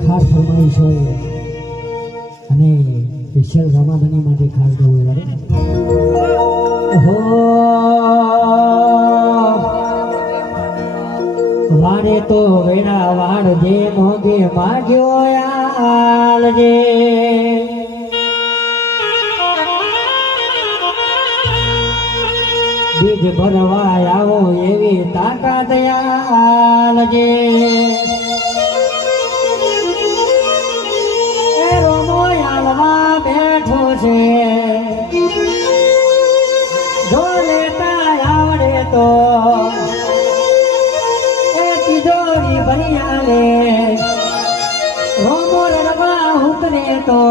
ખાસ ફરમાઈશ હોય અને સ્પેશિયલ રામાધણી માટે ખાસ ગયું હોય હો વાડે તો વેડા વાડ જે મોગે માગ્યો આલજે બીજ ભરવા આવો એવી તાકાત આલજે એ રોમો આલવા બેઠો છે જો લેતા આવડે તો તિજોરી ભરી આલે રોમો રડવા ઉતરે તો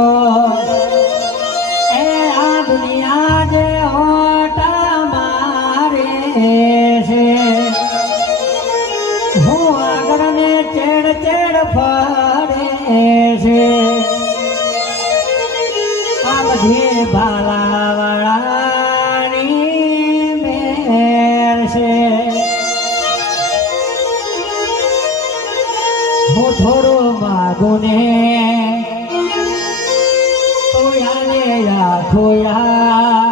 એ આ દુનિયા જે હોટા મારે છે હું આગળ ને ચેડ ચેડ ફરે છે આ બધી ભાલાવાળાની મેર છે હું થોડો માગું ને તો યાને યાખોયા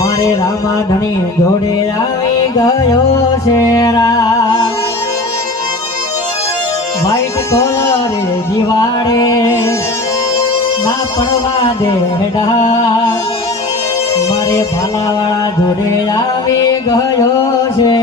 મારે રામાધણી જોડે આવી ગયો શેરા વ્હાઈટ કોલરે જીવાડે ના પડવા દેડા મારે ભાલાવાળા જોડે આવી ગયો છે